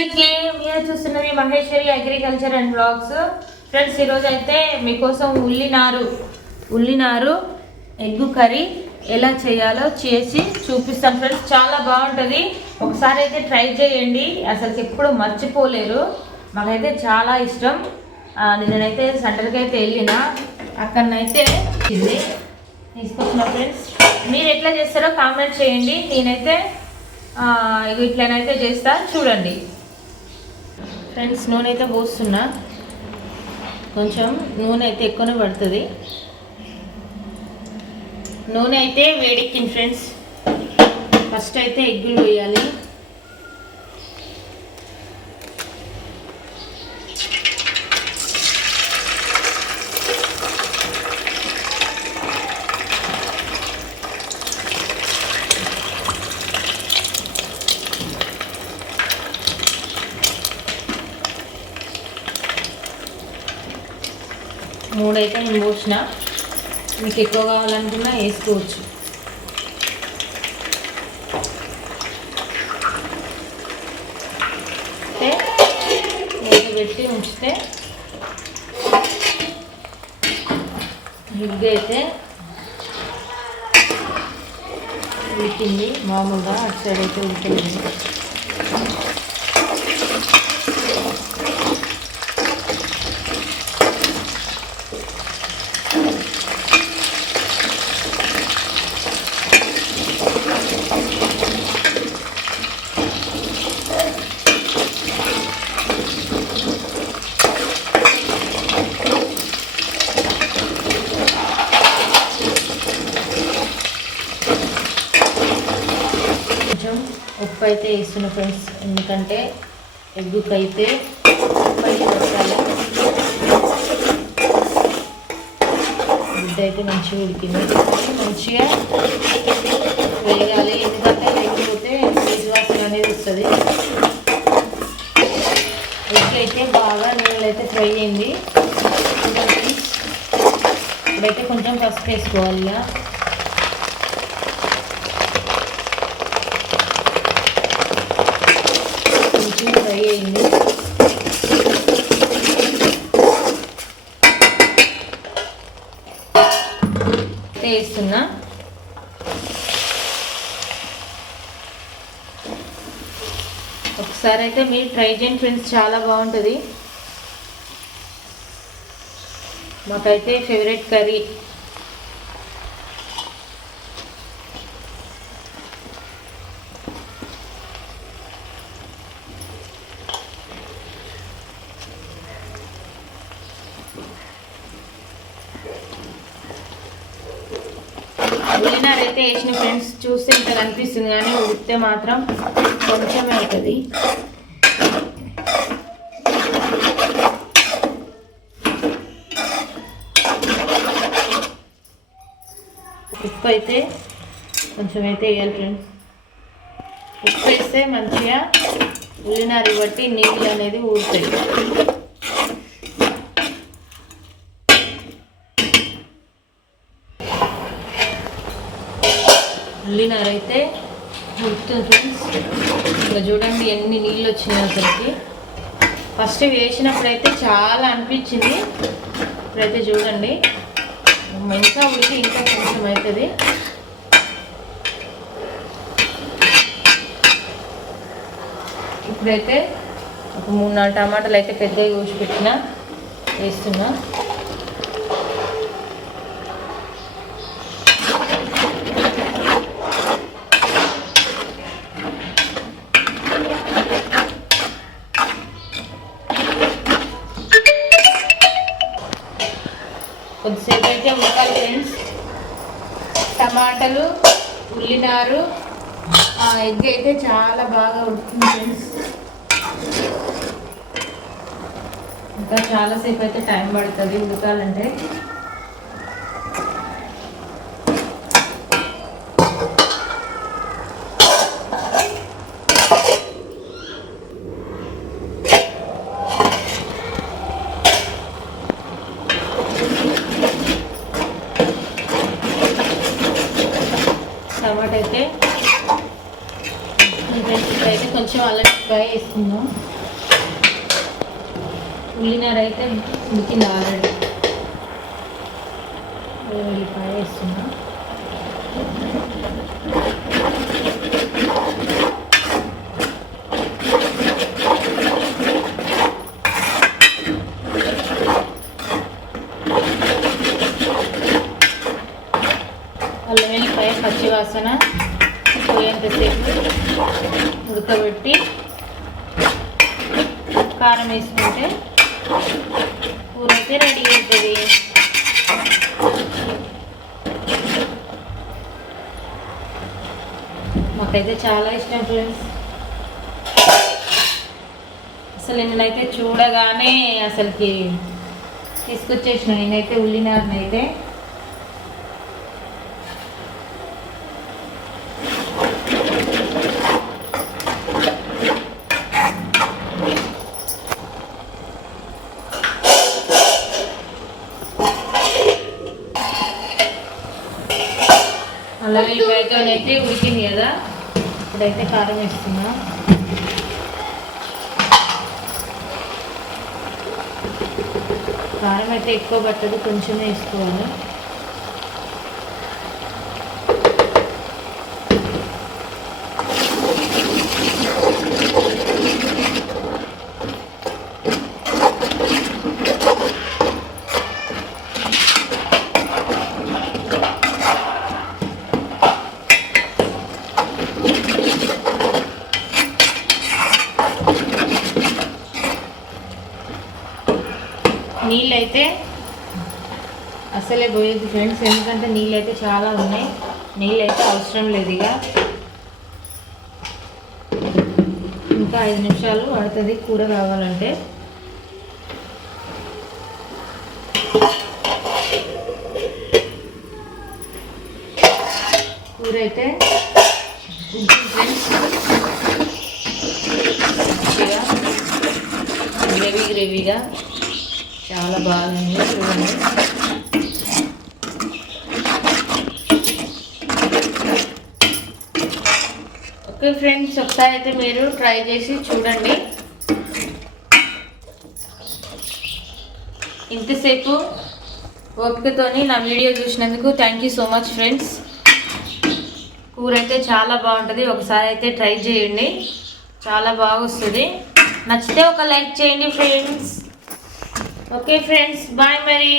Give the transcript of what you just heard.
అందరికీ మీరు చూస్తున్నది Maheshwari agriculture and blogs. Friends ఈరోజు అయితే మీకోసం ఉల్లినారు. ఉల్లినారు ఎగ్గు కర్రీ ఎలా చేయాలో చేసి చూపిస్తాను ఫ్రెండ్స్. చాలా బాగుంటుంది. ఒకసారి అయితే ట్రై చేయండి. అసలు ఎప్పుడు మర్చిపోలేరు. మాకైతే చాలా ఇష్టం. నేనైతే సెంటర్కి అయితే వెళ్ళిన అక్కడనైతే ఇది తీసుకొచ్చిన ఫ్రెండ్స్. మీరు ఎట్లా చేస్తారో కామెంట్ చేయండి. నేనైతే ఇట్లానైతే ఇట్లనైతే చేస్తా. చూడండి. ఫ్రెండ్స్ నూనె అయితే పోస్తున్నా. కొంచెం నూనె అయితే ఎక్కువనే పడుతుంది. నూనె అయితే వేడెక్కింది ఫ్రెండ్స్. ఫస్ట్ అయితే ఎగ్గులు వేయాలి. మూడైతే నేను పోసిన. మీకు ఎక్కువ కావాలనుకున్నా వేసుకోవచ్చు. పెట్టి ఉంచితే ఎగ్ అయితే ఉడికింది మామూలుగా అటు సైడ్ అయితే ఉంటుంది కొంచెం ఉప్పు అయితే వేస్తున్న ఫ్రెండ్స్ ఎందుకంటే ఎగ్గుకి అయితే ఉప్పు అయితే పెట్టాలి గుడ్డ అయితే మంచిగా ఉడికింది. మంచిగా వేయాలి ఎందుకంటే లేకపోతే నీటి వాసన అనేది వస్తుంది. ఎగ్ అయితే బాగా నీళ్ళు అయితే ఫ్రై అయింది. ఇప్పుడైతే కొంచెం పసుపు వేసుకోవాలి అయిపోయింది వేస్తున్నా. ఒకసారి అయితే మీరు ట్రై చేయండి ఫ్రెండ్స్ చాలా బాగుంటుంది. మాకైతే ఫేవరెట్ కర్రీ. ఉల్లినారు అయితే వేసిన ఫ్రెండ్స్ చూస్తే ఇంత కనిపిస్తుంది కానీ ఉడితే మాత్రం కొంచెమే అవుతుంది. ఉప్పు అయితే కొంచెం అయితే వేయాలి ఫ్రెండ్స్. ఉప్పు వేస్తే మంచిగా ఉల్లినారు బట్టి నీళ్ళు అనేది ఊరుతాయి. ఉల్లినారు అయితే ఉడుకుతుంది ఫ్రెండ్స్. ఇంకా చూడండి ఎన్ని నీళ్ళు వచ్చినాయి అసలుకి. ఫస్ట్ వేసినప్పుడు అయితే చాలా అనిపించింది. ఇప్పుడైతే చూడండి. ఇంకా ఉడికి ఇంకా కొంచెం అవుతుంది ఇప్పుడైతే ఒక మూడు నాలుగు టమాటాలు అయితే పెద్దగా కోసి పెట్టిన వేస్తున్నా. కొద్దిసేపు అయితే ఉడకాలి ఫ్రెండ్స్. టమాటాలు ఉల్లినారు ఎగ్ అయితే చాలా బాగా ఉడుకుతుంది ఫ్రెండ్స్. ఇంకా చాలాసేపు అయితే టైం పడుతుంది ఉడకాలంటే. టమాటా అయితే కొంచెం అల్లపాయ వేసుకుందాం. ఉల్లినార అయితే ఉడికింది ఆల్రెడీ. ఫ్రై వేస్తున్నాం వాసన పోయేంతసేపు ఉడకబెట్టి కారం వేసుకుంటే కూర అయితే రెడీ అవుతుంది. మాకైతే చాలా ఇష్టం ఫ్రెండ్స్. అసలు నేనైతే చూడగానే అసలుకి తీసుకొచ్చేసిన నేనైతే ఉల్లినారనైతే అల్లం వెల్లిపాయతో అయితే ఉడికింది కదా? ఇప్పుడైతే కారం వేస్తున్నా. కారం అయితే ఎక్కువ పట్టదు కొంచెమే వేసుకోవాలి. నీళ్ళు అయితే అసలే పోయేది ఫ్రెండ్స్ ఎందుకంటే నీళ్ళు అయితే చాలా ఉన్నాయి. నీళ్ళు అయితే అవసరం లేదు ఇక. ఇంకా ఐదు నిమిషాలు పడుతుంది కూర కావాలంటే. కూర అయితే ఫ్రెండ్స్ మంచిగా గ్రేవీ గ్రేవీగా చాలా బాగుంది. చూడండి ఓకే ఫ్రెండ్స్ ఒకసారి అయితే మీరు ట్రై చేసి చూడండి. ఇంతసేపు ఓపికతోని నా వీడియో చూసినందుకు thank you so much friends కూర అయితే చాలా బాగుంటుంది. ఒకసారి అయితే ట్రై చేయండి. చాలా బాగా వస్తుంది. నచ్చితే ఒక లైక్ చేయండి ఫ్రెండ్స్ ఓకే ఫ్రెండ్స్ బాయ్ మరి